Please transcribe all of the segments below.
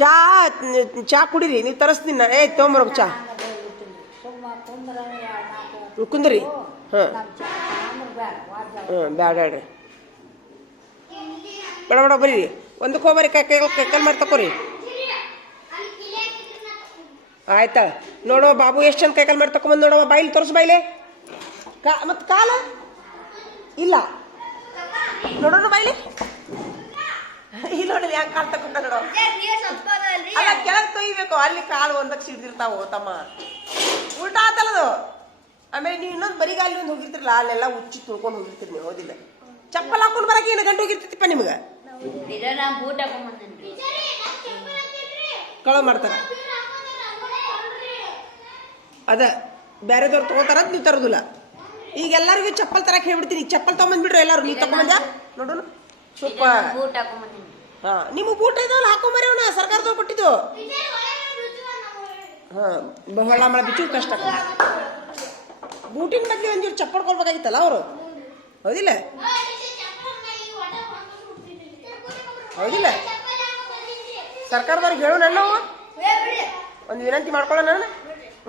ಚಾ ಚಾ ಕುಡೀರಿ, ನೀವು ತರಿಸ್ತೀನಿ ನಾನು. ತೊಗೊಂಬರೋಕೆ ಚಾ ಕುಂದ್ರಿ. ಬ್ಯಾಡ ಹೇಳ್ರಿ, ಬೇಡ ಬೇಡ ಬರೀರಿ. ಒಂದಕ್ಕೆ ಹೋಗ್ಬರಿ, ಕೈಕಲ್ ಮಾಡಿ ತಕೋರಿ. ಆಯ್ತಾ ನೋಡೋ ಬಾಬು ಎಷ್ಟು ಚಂದ ಕೈಕಲ್ ಮಾಡಿ ತಕೊಂಬಂದು ನೋಡವ. ಬಾಯಿಲಿ ತೋರಿಸ್, ಬಾಯಿಲೆ ಮತ್ತು ಕಾಲ ಇಲ್ಲ ನೋಡೋಣ, ಬಾಯಿಲಿ ಇಲ್ಲಿ ನೋಡಿರಿ ಹೆಂಗೆ ಕಾಲು ತಕೊಂಡ ನೋಡೋ. ಅಲ್ಲ ಕೆಳಗೆ ತೊಯ್ಬೇಕು, ಅಲ್ಲಿ ಕಾಲು ಒಂದಕ್ಕೆ ಸಿಡ್ದಿರ್ತಾವ ತಮ್ಮ, ಉಲ್ಟಾ ಆತಲ್ಲದು. ಆಮೇಲೆ ನೀವು ಇನ್ನೊಂದು ಬರಿಗಾಲಿ ಒಂದು ಹೋಗಿರ್ತಿರಲ್ಲ, ಅಲ್ಲೆಲ್ಲ ಉಚ್ಚಿ ತುಳ್ಕೊಂಡು ಹೋಗಿರ್ತೀರಿ ನೀವು, ಹೌದಿಲ್ಲ? ಚಪ್ಪಲ್ ಹಾಕೊಂಡು ಬರಕ್ಕೆ ಏನು ಗಂಟು ಹೋಗಿರ್ತಿಪ್ಪ ನಿಮ್ಗೆ. ಕಳವ್ ಮಾಡ್ತಾರ, ಅದ ಬೇರೆದವ್ರು ತಗೋತಾರ, ನೀವು ತರೋದಿಲ್ಲ. ಈಗ ಎಲ್ಲರಿಗೂ ಚಪ್ಪಲ್ ತರಕ್ಕೆ ಹೇಳ್ಬಿಡ್ತೀನಿ, ಚಪ್ಪಲ್ ತಗೊಂಬಂದ್ಬಿಡ್ರಿ ಎಲ್ಲರೂ. ನೀವು ತಗೊಂಬಂದ್ಯಾ ನೋಡೋಣ ಸ್ವಲ್ಪ. ಹಾ, ನಿಮಗೆ ಬೂಟ್ ಇದಾವಲ್ಲ ಹಾಕೊಂಬರಿ, ಅವನ ಸರ್ಕಾರದವ್ರು ಕೊಟ್ಟಿದ್ದು. ಹಾ, ಬಹಳ ಮಳೆ ಬಿಚ್ಚು ಕಷ್ಟ. ಬೂಟಿನ ಬಗ್ಗೆ ಒಂಚೂರು ಚಪ್ಪಲ್ ಕೊಡ್ಬೇಕಾಗಿತ್ತಲ್ಲ ಅವರು, ಹೌದಿಲ್ಲ? ಹೌದಿಲ್ಲ? ಸರ್ಕಾರದವ್ರಿಗೆ ಹೇಳು, ನಾನು ಒಂದು ವಿನಂತಿ ಮಾಡ್ಕೊಳ್ಳೋಣ. ನಾನು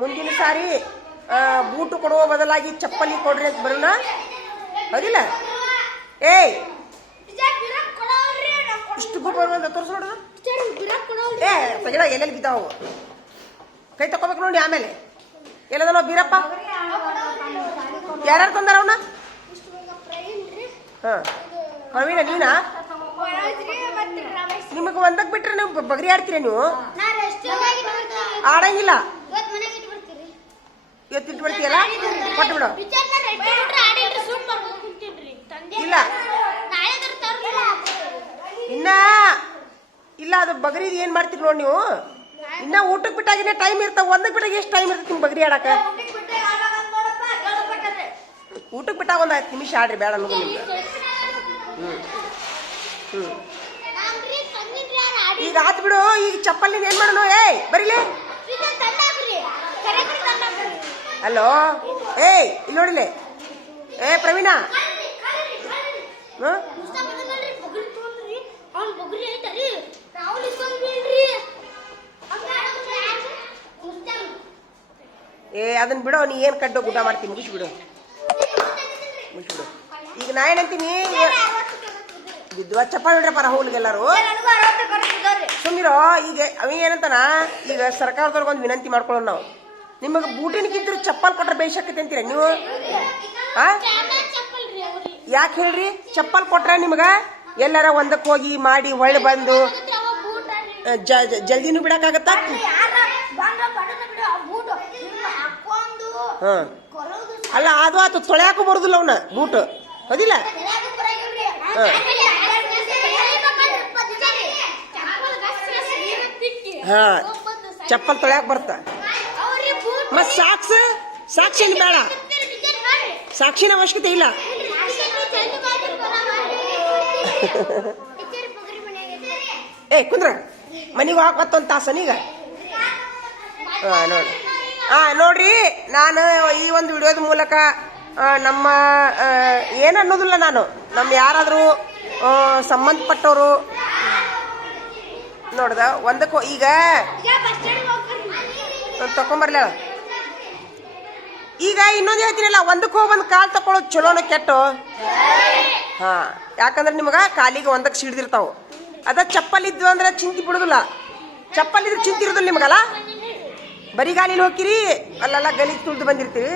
ಮುಂದಿನ ಸಾರಿ ಬೂಟು ಕೊಡುವ ಬದಲಾಗಿ ಚಪ್ಪಲಿ ಕೊಡ್ರಿ ಅಂತ ಬರೋಣ, ಹೌದಿಲ್ಲ? ಏಯ್ ಇಷ್ಟು ಗುಡ್ ಬರುವಂತ ತೋರಿಸ್ ನೋಡೋದು. ತೆಗಿಡ ಎಲ್ಲೆಲ್ಲಿ ಬಿದ್ದಾವು, ಕೈ ತಗೋಬೇಕು ನೋಡಿ. ಆಮೇಲೆ ಎಲ್ಲದ ನಾವು ಬೀರಪ್ಪ ಯಾರ್ಯಾರು ತಂದಾರ ಅವನ? ಹಾ, ಪ್ರವೀಣ ನೀನಾ? ನಿಮಗೆ ಒಂದಕ್ಕೆ ಬಿಟ್ರೆ ನೀವು ಬಗರಿ ಆಡ್ತೀರ, ನೀವು ಆಡಂಗಿಲ್ಲ. ಇವತ್ತು ಇಟ್ಟು ಬಿಡ್ತೀಯಲ್ಲ, ಕೊಟ್ಟು ಬಿಡು. ಇಲ್ಲ ಇನ್ನ ಇಲ್ಲ, ಅದು ಬಗರಿದು ಏನು ಮಾಡ್ತೀರಿ ನೋಡಿ ನೀವು. ಇನ್ನ ಊಟಕ್ಕೆ ಬಿಟ್ಟಾಗಿನೇ ಟೈಮ್ ಇರ್ತಾವ, ಒಂದಕ್ಕೆ ಬಿಟ್ಟಾಗ ಎಷ್ಟು ಟೈಮ್ ಇರ್ತದೆ ನಿಮ್ಗೆ ಬಗರಿ ಆಡಕ? ಊಟಕ್ಕೆ ಬಿಟ್ಟಾಗ ಒಂದು 5 ನಿಮಿಷ ಆಡ್ರಿ, ಬೇಡ ಅನ್ನೋದು ನಿಮ್ಗೆ. ಈಗ ಆತ್ ಬಿಡು. ಈಗ ಚಪ್ಪಲ್ ಏನ್ ಮಾಡೋಣ? ಏಯ್ ಬರೀಲಿ. ಹಲೋ, ಏಯ್ ಇಲ್ಲಿ ನೋಡಿಲೆ. ಪ್ರವೀಣ, ಅದನ್ನ ಬಿಡೋ. ನೀ ಏನ್ ಕಡ್ಡೋ ಗುಡ್ಡ ಮಾಡ್ತೀನಿ, ಮುಗಿಸ್ಬಿಡು. ಈಗ ನಾ ಏನಂತೀನಿ, ಬಿದ್ದುವ ಚಪ್ಪಾಳೆ ನೋಡ್ರಿ ಪರ ಹೋಗ್ಲಿಗೆಲ್ಲರೂ ಸುಮ್ಮಿರೋ. ಈಗ ಅವ ಏನಂತಾನ, ಈಗ ಸರ್ಕಾರದವ್ರಿಗೆ ಒಂದು ವಿನಂತಿ ಮಾಡ್ಕೊಳ್ಳೋಣ ನಾವು. ನಿಮಗೆ ಬೂಟಿನಕ್ಕಿಂತ ಚಪ್ಪಲ್ ಕೊಟ್ರೆ ಬೇಯಿಸಕತ್ತೆ ಅಂತೀರ ನೀವು? ಯಾಕೆ ಹೇಳ್ರಿ? ಚಪ್ಪಲ್ ಕೊಟ್ರೆ ನಿಮ್ಗ ಎಲ್ಲಾರ ಒಂದಕ್ಕೆ ಹೋಗಿ ಮಾಡಿ ಹೊಳ್ಳಿ ಬಂದು ಜಲ್ದಿನೂ ಬಿಡಕ್ಕಾಗತ್ತಾ? ಹ ಅಲ್ಲ, ಅದು ಆತು, ತೊಳೆಯಾಕು ಬರುದಿಲ್ಲ ಅವನ ಬೂಟ್, ಹೌದಿಲ್ಲ? ಹಾ, ಚಪ್ಪಲ್ ತೊಳೆಯಾಕ ಬರ್ತ. ಮತ್ ಸಾಕ್ಷಿನ ಬೇಡ, ಸಾಕ್ಷಿನ ಅವಶ್ಯಕತೆ ಇಲ್ಲ. ಕುಂದ್ರ ಮನಿಗೆ ಹೋಗತ್ತೊಂದು ತಾಸನೀಗ. ನೋಡಿ, ನೋಡ್ರಿ, ನಾನು ಈ ಒಂದು ವಿಡಿಯೋದ ಮೂಲಕ ನಮ್ಮ ಏನನ್ನೋದಿಲ್ಲ, ನಾನು ನಮ್ಮ ಯಾರಾದರೂ ಸಂಬಂಧಪಟ್ಟವರು ನೋಡ್ದ ಒಂದಕ್ಕೂ ಈಗ ತಕೊಂಬರ್ಲ. ಈಗ ಇನ್ನೊಂದು ಹೇಳ್ತೀನಲ್ಲ, ಒಂದಕ್ಕೆ ಹೋಗಿ ಒಂದು ಕಾಲು ತಕೊಳ್ಳೋದು ಚಲೋನ ಕೆಟ್ಟು? ಹಾ, ಯಾಕಂದ್ರೆ ನಿಮ್ಗೆ ಕಾಲಿಗೆ ಒಂದಕ್ಕೆ ಸಿಡ್ದಿರ್ತಾವ. ಅದ ಚಪ್ಪಲ್ ಇದ್ವು ಅಂದ್ರೆ ಚಿಂತಿ ಬಿಡುದಿಲ್ಲ. ಚಪ್ಪಲ್ ಇದ್ರೆ ಚಿಂತಿ ಇರೋದಿಲ್ಲ ನಿಮ್ಗಲ್ಲ. ಬರಿಗಾಲಿಲಿ ಹೋಗಿರಿ, ಅಲ್ಲೆಲ್ಲ ಗಲೀಜ್ ತುಳಿದು ಬಂದಿರ್ತೀವಿ.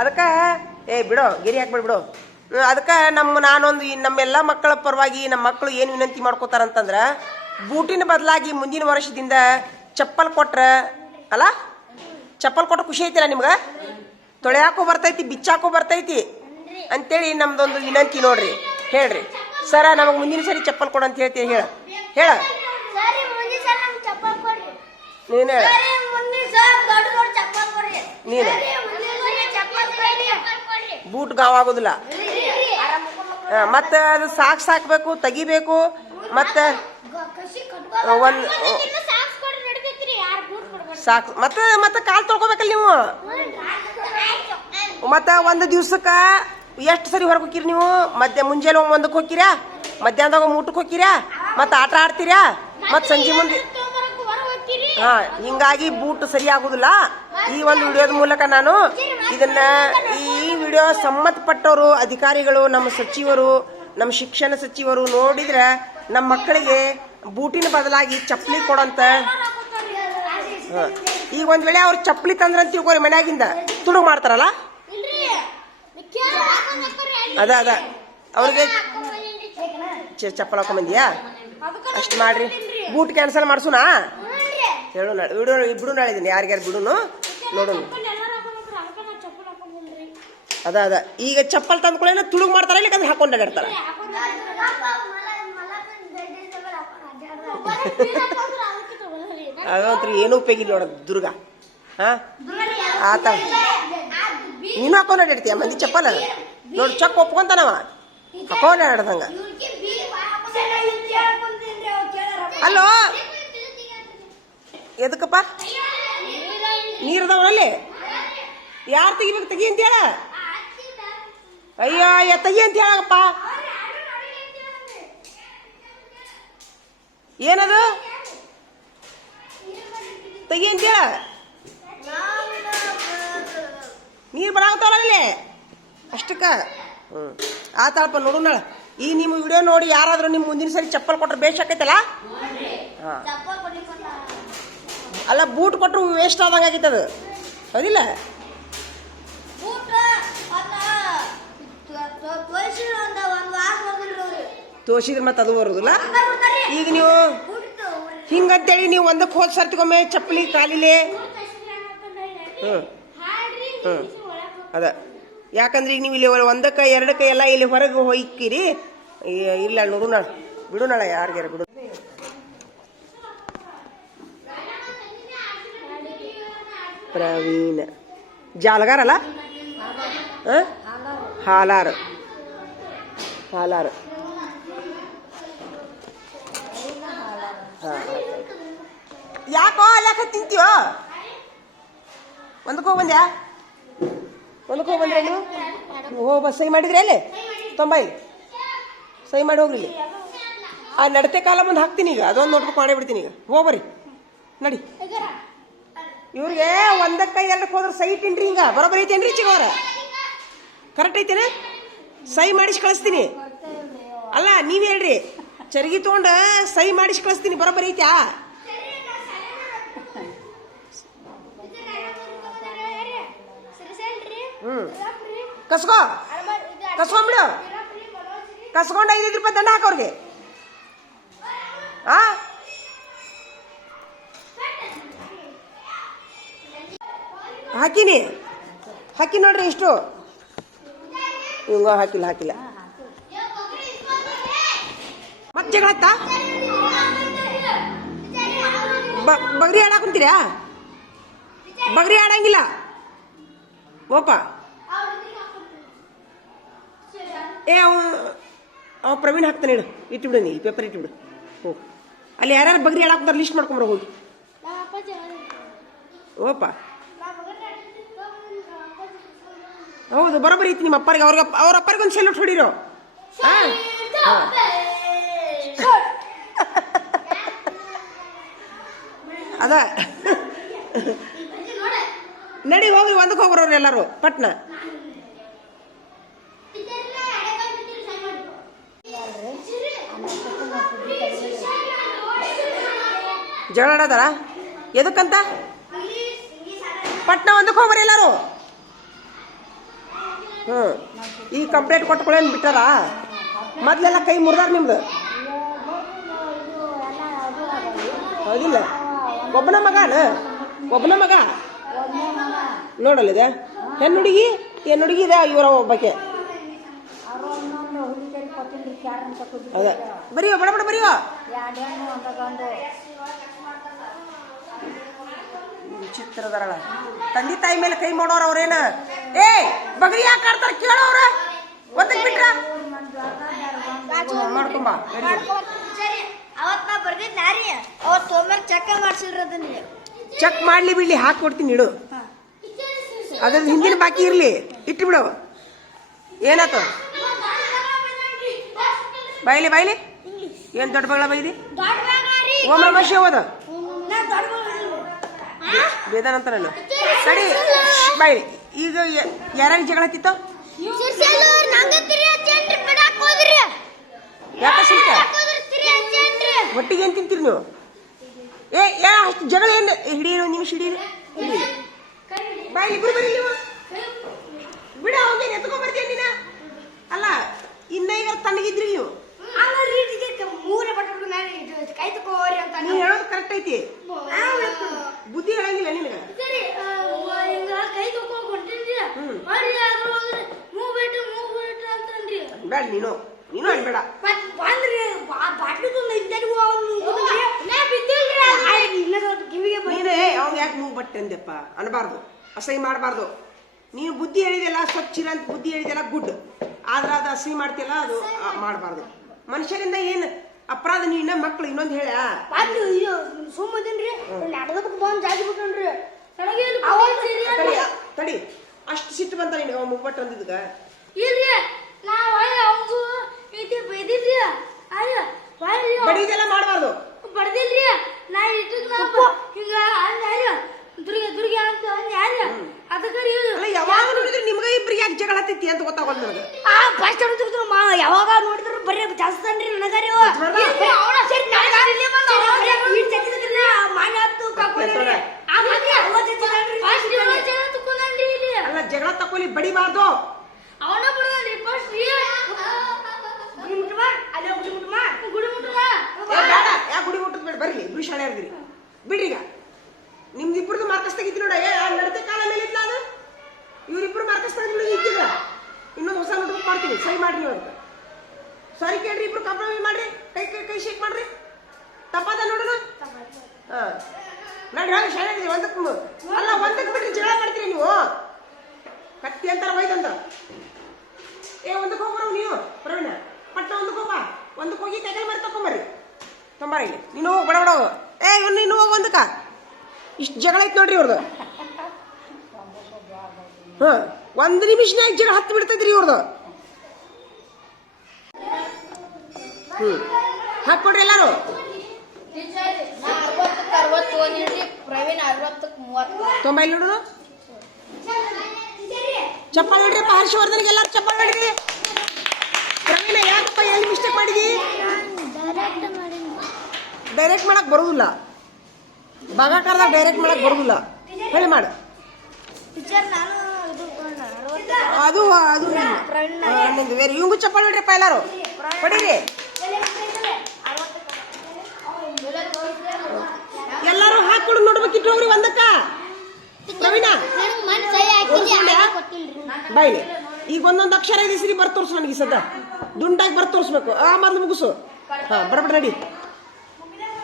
ಅದಕ್ಕೆ ಬಿಡೋ, ಗಿರಿ ಹಾಕ್ಬಿಡ್ಬಿಡು. ಅದಕ್ಕೆ ನಾನೊಂದು ನಮ್ಮೆಲ್ಲ ಮಕ್ಕಳ ಪರವಾಗಿ ನಮ್ಮ ಮಕ್ಕಳು ಏನು ವಿನಂತಿ ಮಾಡ್ಕೋತಾರಂತಂದ್ರೆ, ಬೂಟಿನ ಬದಲಾಗಿ ಮುಂದಿನ ವರ್ಷದಿಂದ ಚಪ್ಪಲ್ ಕೊಟ್ರೆ ಅಲ್ಲ, ಚಪ್ಪಲ್ ಕೊಟ್ರೆ ಖುಷಿ ಐತಿಲ್ಲ ನಿಮ್ಗೆ? ತೊಳೆಯಾಕೂ ಬರ್ತೈತಿ, ಬಿಚ್ಚಾಕೂ ಬರ್ತೈತಿ ಅಂತೇಳಿ ನಮ್ದೊಂದು ವಿನಂತಿ ನೋಡ್ರಿ. ಹೇಳ್ರಿ ಸರ, ನಮಗೆ ಮುಂದಿನ ಸರಿ ಚಪ್ಪಲ್ ಕೊಡು ಅಂತ ಹೇಳ್ತೀವಿ. ಹೇಳ ನೀನು ಹೇಳ, ನೀನು ಬೂಟ್ ಗಾವಾಗೋದಿಲ್ಲ. ಮತ್ತೆ ಅದು ಸಾಕ್ಬೇಕು, ತೆಗಿಬೇಕು. ಮತ್ತೆ ಒಂದು ಸಾಕು, ಮತ್ತೆ ಕಾಲು ತೊಳ್ಕೊಬೇಕಲ್ಲ ನೀವು. ಮತ್ತೆ ಒಂದು ದಿವ್ಸಕ್ಕೆ ಎಷ್ಟು ಸರಿ ಹೊರಗೆ ಹೋಗಿರಿ ನೀವು? ಮುಂಜಾನೆ ಒಂದಕ್ಕೆ ಹೋಗಿರಾ, ಮಧ್ಯಾಹ್ನದಾಗ ಊಟಕ್ಕೆ ಹೋಗ್ತೀರಾ ಮತ್ತು ಆಟ ಆಡ್ತೀರಾ ಮತ್ತು ಸಂಜೆ ಮುಂದೆ ಹಿಂಗಾಗಿ ಬೂಟ್ ಸರಿ ಆಗುದಿಲ್ಲ. ಈ ಒಂದು ವಿಡಿಯೋದ ಮೂಲಕ ನಾನು ಇದನ್ನ ಈ ವಿಡಿಯೋ ಸಂಬಂಧಪಟ್ಟವರು ಅಧಿಕಾರಿಗಳು, ನಮ್ಮ ಸಚಿವರು, ನಮ್ಮ ಶಿಕ್ಷಣ ಸಚಿವರು ನೋಡಿದ್ರೆ ನಮ್ಮ ಮಕ್ಕಳಿಗೆ ಬೂಟಿನ ಬದಲಾಗಿ ಚಪ್ಪಲಿ ಕೊಡಂತ. ಈಗ ಒಂದ್ ವೇಳೆ ಅವ್ರು ಚಪ್ಪಲಿ ತಂದ್ರಂತ ತಿಳ್ಕೊರಿ, ಮನ್ಯಾಗಿಂದ ತುಡುಗು ಮಾಡ್ತಾರಲ್ಲ, ಅದ ಅವ್ರಿಗೆ ಚಪ್ಪಲ್ ಹಾಕೊಂಬಂದಿಯಾ, ಅಷ್ಟು ಮಾಡ್ರಿ. ಬೂಟ್ ಕ್ಯಾನ್ಸಲ್ ಮಾಡ್ಸುನಾ ಹೇಳು, ವಿಡಿಯೋ ಬಿಡು, ನಾಳಿದ್ದೀನಿ ಯಾರಿಗ್ಯಾರು ಬಿಡುನು ನೋಡೋಣ. ಅದ ಈಗ ಚಪ್ಪಲ್ ತಂದ್ಕೊಳ್ಳೇನ ತುಳುಗ್ ಮಾಡ್ತಾರ, ಇಲ್ಲಕಂದ್ರೆ ಹಾಕೊಂಡು ಅಡ್ಯಾಡ್ತಾರ. ಅದಂತ್ರಿ ಏನೂ ಉಪಯೋಗ ಇಲ್ಲ ನೋಡ ದುರ್ಗ. ಹಾ ಆತ ನೀನು ಹಾಕೊಂಡು ಅಡ್ಯಾಡ್ತೀಯ ಮಂದಿ ಚಪ್ಪಲ್ ನೋಡಿ, ಚಕ್ ಒಪ್ಕೊಂತಾನವ ಹಾಕೊಂಡು ಅಡ್ಯಾಡ್ದಂಗ. ಅಲ್ಲೋ ಎದಕ್ಕಪ್ಪ ನೀರದವನಲ್ಲಿ ಯಾರು ತೆಗಿಬೇಕು, ತೆಗಿ ಅಂತ ಹೇಳ. ಅಯ್ಯ ತೆಗಿ ಅಂತ ಹೇಳಪ್ಪ. ಏನದು ತೆಗಿ ಅಂತ ಹೇಳ. ನೀರು ಬರಾಗತ್ತವಲ್ಲ ಅಲ್ಲಿ ಅಷ್ಟಕ್ಕ. ಆತಳಪ್ಪ ನೋಡೋಣ. ಈ ನಿಮ್ಮ ವಿಡಿಯೋ ನೋಡಿ ಯಾರಾದ್ರೂ ನಿಮ್ಮ ಮುಂದಿನ ಸರಿ ಚಪ್ಪಲ್ ಕೊಟ್ರೆ ಬೇಷ್ ಆಕೈತಲ್ಲ. ಹಾ ಅಲ್ಲ, ಬೂಟ್ ಕೊಟ್ಟರು ವೇಸ್ಟ್ ಆದಂಗೆ ಆಗೈತದು, ಹೌದಿಲ್ಲ? ತೋರಿಸಿದ್ರೆ ಮತ್ತೆ ಅದು ಬರೋದಿಲ್ಲ. ಈಗ ನೀವು ಹಿಂಗಂತೇಳಿ ನೀವು ಒಂದಕ್ಕೆ ಹೋದ್ ಸರ್ತಿಗೊಮ್ಮೆ ಚಪ್ಪಲಿ ಕಾಲಿಲೆ. ಅದ ಯಾಕಂದ್ರೆ ಈಗ ನೀವು ಇಲ್ಲಿ ಒಂದಕ್ಕೆ ಎರಡಕ್ಕೆ ಎಲ್ಲ ಇಲ್ಲಿ ಹೊರಗೆ ಹೋಯ್ಕಿರಿ. ಇಲ್ಲ ನೋಡು ಬಿಡು, ನಾಳೆ ಯಾರಿಗಾರ ಬಿಡು. ಪ್ರವೀಣ್ ಜಾಲಗಾರ ಅಲ್ಲ, ಹಾಲಾರ್ ಯಾಕೋ ಅಲ್ಲಾಕ ತಿಂತೀವೋ. ಒಂದಕ್ಕೆ ಹೋಗ್ಬಂದ್ಯಾ? ಒಂದಕ್ಕೆ ಹೋಗ್ಬಂದ್ರೆ ನೀವು ಸಹಿ ಮಾಡಿದ್ರಿ ಅಲ್ಲಿ ತೊಂಬೈ ಸಹಿ ಮಾಡಿ ಹೋಗ್ರಿ. ಇಲ್ಲಿ ಆ ನಡತೆ ಕಾಲ ಬಂದು ಹಾಕ್ತೀನಿ ಈಗ, ಅದೊಂದು ನೋಟ್ಬುಕ್ ಮಾಡೇ ಬಿಡ್ತೀನಿ ಈಗ. ಹೋಗ್ಬರಿ ನಡಿ. ಇವ್ರಿಗೆ ಒಂದಕ್ಕೆ ಎರಡಕ್ಕೆ ಹೋದ್ರೆ ಸಹಿ ಇಟ್ಟಿನ್ರಿ, ಹಿಂಗ ಬರೋಬ್ಬರಿ ಐತೇನ್ರಿ ಚಿಗೋರ? ಕರೆಕ್ಟ್ ಐತೇನೆ? ಸಹಿ ಮಾಡಿಸಿ ಕಳಿಸ್ತೀನಿ. ಅಲ್ಲ ನೀವ್ ಹೇಳ್ರಿ, ಚರ್ಗಿ ತೊಗೊಂಡ ಸಹಿ ಮಾಡಿಸಿ ಕಳಿಸ್ತೀನಿ, ಬರೋಬ್ಬರಿ ಐತ್ಯಾ? ಕಸ್ಕೊಂಬಿಡು. ಕಸ್ಕೊಂಡು 5 ರೂಪಾಯಿ ದಂಡ ಹಾಕೋರ್ಗೆ. ಹಾಕಿ ನೋಡ್ರಿ ಇಷ್ಟು. ಇವಂಗ ಹಾಕಿಲ್ಲ. ಮತ್ತೆ ಜಗಳತ್ತ ಬಗ್ರಿ ಆಡಾಕ್ ಕುಂತೀರಾ? ಬಗ್ರಿ ಆಡಂಗಿಲ್ಲ ಓಪ. ಅವ ಪ್ರವೀಣ್ ಹಾಕ್ತಾನೆ, ಇಡು, ಇಟ್ಟುಬಿಡು. ನೀ ಪೇಪರ್ ಇಟ್ಟುಬಿಡು. ಹೋಗಿ ಅಲ್ಲಿ ಯಾರ್ಯಾರು ಬಗ್ರಿ ಆಡಾಕ್ತಾರ ಲಿಸ್ಟ್ ಮಾಡ್ಕೊಂಬರ ಹೋಗಿ. ಓಪ ಹೌದು, ಬರೋಬ್ಬರಿ ಐತಿ ನಿಮ್ಮ ಅಪ್ಪರಿಗೆ. ಅವ್ರ ಅಪ್ಪರಿಗೆ ಒಂದು ಸೆಲ್ಯೂಟ್ ಹೊಡಿರೋ. ಅದ ನಡಿ ಹೋಗ್ರಿ, ಒಂದಕ್ಕೆ ಹೋಗ್ಬರೋರು ಎಲ್ಲರೂ ಪಟ್ನ. ಜಗಳ ಆಡೋದಾರ ಎದಕ್ಕಂತ? ಪಟ್ನ ಒಂದಕ್ಕೆ ಹೋಗ್ಬರಿ ಎಲ್ಲರೂ. ಈ ಕಂಪ್ಲೇಂಟ್ ಕೊಟ್ಕೊಳ್ಳೇನು ಬಿಟ್ಟಾರ? ಮೊದ್ಲೆಲ್ಲ ಕೈ ಮುರಿದಾರ ನಿಮ್ದು, ಹೌದಿಲ್ಲ? ಒಬ್ಬನ ಮಗ ನೋಡಲ್ಲಿದೆ. ಹೆಣ್ಣು ಹುಡುಗಿ ಇದೆ, ಇವರ ಒಬ್ಬಕ್ಕೆ. ಅದ ಬರೀವ ಬಡ ಬರೀವ. ವಿಚಿತ್ರದಾರಳ ತಂದೆ ತಾಯಿ ಮೇಲೆ ಕೈ ಮಾಡೋರ ಅವ್ರೇನ? ಬಗ್ರಿ ಯಾಕೆ ಆಡ್ತಾರ ಕೇಳೋರ? ಒತ್ತಕ್ ಬಿಟ್ರ ಮಾಡ್ಕೊಂಬ. ಚೆಕ್ ಮಾಡ್ಲಿ ಬಿಡ್ಲಿ, ಹಾಕೊಡ್ತೀನಿ, ಇಡು. ಅದ್ರ ಹಿಂದಿನ ಬಾಕಿ ಇರ್ಲಿ, ಇಟ್ಟು ಬಿಡು. ಏನಾತ? ಬಾಯ್ಲಿ ಬಾಯ್ಲಿ ಏನ್ ದೊಡ್ಡ ಬಗಳ ಬೈದಿ ಓಂ ನಮ ಶಿವ ಓದ ವೇದಾನ ಅಂತ ನಾನು ಸರಿ ಬಾಯ್ಲಿ ಈಗ ಯಾರ್ಯಾರ ಜಗಳ ಹತ್ತಿತ್ತ ಯಾಕ ಸಿಕ್ಕ ಒಟ್ಟಿಗೆ ಏನ್ ತಿಂತೀರಿ ನೀವು ಅಷ್ಟು ಜಗಳ ಏನ್ ಹಿಡೀರಿ ಒಂದು ನಿಮಿಷ ಹಿಡೀರಿ ಬಾಯ್ಲಿ ಇಬ್ರು ಬರೀ ನೀವು ಬಿಡ ಹೋಗಿ ಎತ್ಕೊಂಡ್ಬರ್ತೀಯ ನೀನ ಅಲ್ಲ ಇನ್ನ ಈಗ ತಣ್ಣಗಿದ್ರಿ ನೀವು ನೀ ಹೇಳೋದು ಕರೆಕ್ಟ್ ಐತಿ ಬುದ್ಧಿ ಹೇಳಂಗಿಲ್ಲ ನಿನಗ ಬೇಡ ನೀನು ಅನ್ಬೇಡ ನೀನೇ ಅವ್ನು ಯಾಕೆ ಮೂಗ್ ಬಟ್ಟೆ ಅಂದೆಪ್ಪ ಅನ್ಬಾರ್ದು ಅಸಹ್ಯ ಮಾಡಬಾರ್ದು ನೀನು ಬುದ್ಧಿ ಹೇಳಿದೆಲ್ಲ ಸ್ವಚ್ಛಿರ ಅಂತ ಬುದ್ಧಿ ಹೇಳಿದೆಲ್ಲ ಗುಡ್ ಆದ್ರೆ ಅದು ಅಸಹ್ಯ ಮಾಡ್ತಿಯಲ್ಲ ಅದು ಮಾಡಬಾರ್ದು ಮನುಷ್ಯರಿಂದ ಏನು ಅಪರಾಧ ನೀ ಇನ್ನ ಮಕ್ಳು ಇನ್ನೊಂದು ಹೇಳ ತಡಿ ಅಷ್ಟು ಸಿಟ್ಟು ಬಂತ ನೀನು ಮುಗ್ಬಟ್ಟು ಅಂದಿದ್ಗ ಬಡಿದೆಲ್ಲ ಮಾಡಬಾರ್ದು ಬಡ್ದಿಲ್ರಿ ನಾ ಹಿಂಗ ದುರ್ಗ ಅಂತ ಯಾವಾಗ ನೋಡಿದ್ರೆ ನಿಮ್ಗ ಇಬ್ರಿಗೆ ಯಾಕೆ ಜಗಳ ಹತ್ತೈತಿ ಅಂತ ಗೊತ್ತಾಗೋದು ನನಗೆ ಯಾವಾಗ ನೋಡಿದ್ರು ಬರೀ ಜಾಸ್ತಿ ಅನ್ರಿ ನನಗಾರಿ ಅಲ್ಲ ಜಗಳ ತಕೊಳ್ಳಿ ಬಡಿಬಾರ್ದು ಅವನ ಬಿಡೋದ್ರಿ ಫಸ್ಟ್ ಯಾಕೆ ಗುಡಿ ಮುಟ್ಟದ್ ಬೇಡ ಬರ್ಲಿ ಇಬ್ರು ಶಾಲೆ ಇರ್ದಿರಿ ಬಿಡ್ರಿ ಈಗ ನಿಮ್ದು ಇಬ್ಬರದು ಮಾರ್ಕಸ್ ತೆಗಿತಿ ನೋಡ ನಡತೆ ಕಾಲ ಮೇಲೆ ಇದ್ಲ ಅದು ಇವ್ರಿಬ್ರು ಮಾರ್ಕಸ್ ತೆಗೆದು ಇದ್ದಿಲ್ಲ ಇನ್ನೊಂದು ಹೊಸ ನೋಟ್ಬುಕ್ ಮಾಡ್ತೀನಿ ಸರಿ ಮಾಡ್ರಿ ನೀವು ಅಂತ ಸರಿ ಕೇಳ್ರಿ ಇಬ್ರು ಕಾಂಪ್ರಮೈಸ್ ಮಾಡ್ರಿ ಕೈ ಶೇಕ್ ಮಾಡ್ರಿ ತಪ್ಪಾದ ನೋಡೋಣ ಹಾ ನೋಡ್ರಿ ಹಾಗೆ ಶಾಲೆ ಇದ್ರಿ ಒಂದಕ್ಕೆ ಅಲ್ಲ ಒಂದಕ್ಕೆ ಬಿಡ್ರಿ ಜಗಳ ಮಾಡ್ತೀರಿ ನೀವು ಕತ್ತಿ ಅಂತಾರ ಬೈದಂತ ಒಂದಕ್ಕೆ ಹೋಗ್ಬರೋ ನೀವು ಪ್ರವೀಣ ಪಟ್ಟ ಒಂದಕ್ಕೆ ಹೋಗಿ ಕೈಕಲ್ ಮಾರಿ ತಕೊಂಬರ್ರಿ ತೊಂಬಾರಿ ಇಲ್ಲಿ ನೀನು ಹೋಗಿ ಬಡ ಹೋಗು ಇವ್ನು ನೀನು ಹೋಗು ಒಂದಕ್ಕ ಇಷ್ಟು ಜಗಳ ಐತೆ ನೋಡ್ರಿ ಇವ್ರದ್ದು ಹಾಂ ಒಂದು ನಿಮಿಷನಾಗ ಜಗಳ ಹತ್ತು ಬಿಡ್ತೈತ್ರಿ ಇವ್ರದ್ದು ಹಾಕ್ಕೊಡ್ರಿ ಎಲ್ಲಾರು ತೊಂಬೈ ನೋಡು ಚಪ್ಪಾಳೆ ಹೇಳ್ರಿಪ್ಪ ಹರ್ಷವರ್ಧನ್ಗೆ ಎಲ್ಲಾರು ಚಪ್ಪಾಳೆ ಹೇಳ್ರಿ ಪ್ರವೀಣ ಯಾಕಪ್ಪ ಎಲ್ಲಿ ಮಿಸ್ಟೇಕ್ ಮಾಡಿದಿ ಡೈರೆಕ್ಟ್ ಮಾಡಕ್ ಬರೋದಿಲ್ಲ ಭಾಗಾಕಾರದಾಗ ಡೈರೆಕ್ಟ್ ಮಾಡಕ್ ಬರೋದಿಲ್ಲ ಹೇಳಿ ಮಾಡು ಅದು ಬೇರೆ ಇವಂಗು ಚಪ್ಪಾಳೆ ಹೊಡ್ರಿಪ್ಪ ಎಲ್ಲಾರು ಹೊಡೀರಿ ಎಲ್ಲಾರು ಹಾಕೊಡು ನೋಡ್ಬೇಕಿಟ್ಟು ಹೋಗ್ರಿ ಒಂದಕ್ಕ ಪ್ರವೀಣ ಬಾಯ್ಲಿ ಈಗ ಒಂದೊಂದು ಅಕ್ಷರ ಇದೆ ಸರಿ ಬರ್ ತೋರ್ಸು ನನಗೆ ಸದ್ದ ದುಂಡಾಗಿ ಬರ್ ತೋರಿಸ್ಬೇಕು ಮೊದ್ಲು ಮುಗಿಸು ಹಾ ಬಡಬಡ ನಡಿ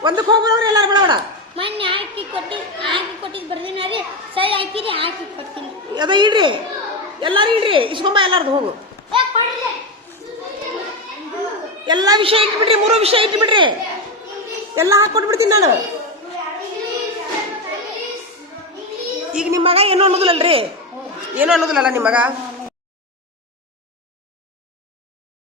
ಒಂದಕ್ಕೆ ಹೋಗ್ಬರೋರು ಎಲ್ಲಾರು ಬಡಬಡ ಮೊನ್ನೆ ಹಾಕಿ ಕೊಟ್ಟಿದ್ದು ಬರ್ದಿನ ರೀ ಸರಿ ಹಾಕಿರಿ ಹಾಕಿ ಕೊಡ್ತೀನಿ ಅದ ಇಡ್ರಿ ಎಲ್ಲಾರು ಇಡ್ರಿ ಇಸ್ಕೊಂಬ ಎಲ್ಲಾರ್ದು ಹೋಗು ಎಲ್ಲಾ ವಿಷಯ ಇಟ್ಬಿಡ್ರಿ 3 ವಿಷಯ ಇಟ್ಬಿಡ್ರಿ ಎಲ್ಲ ಹಾಕೊಟ್ಬಿಡ್ತೀನಿ ನಾನು ಈಗ ನಿಮ್ಮ ಮಗ ಏನೋ ಅನ್ನೋದಿಲ್ಲಲ್ರಿ ಏನೋ ಅನ್ನೋದಿಲ್ಲಲ್ಲ ನಿಮ್ಮ ಮಗ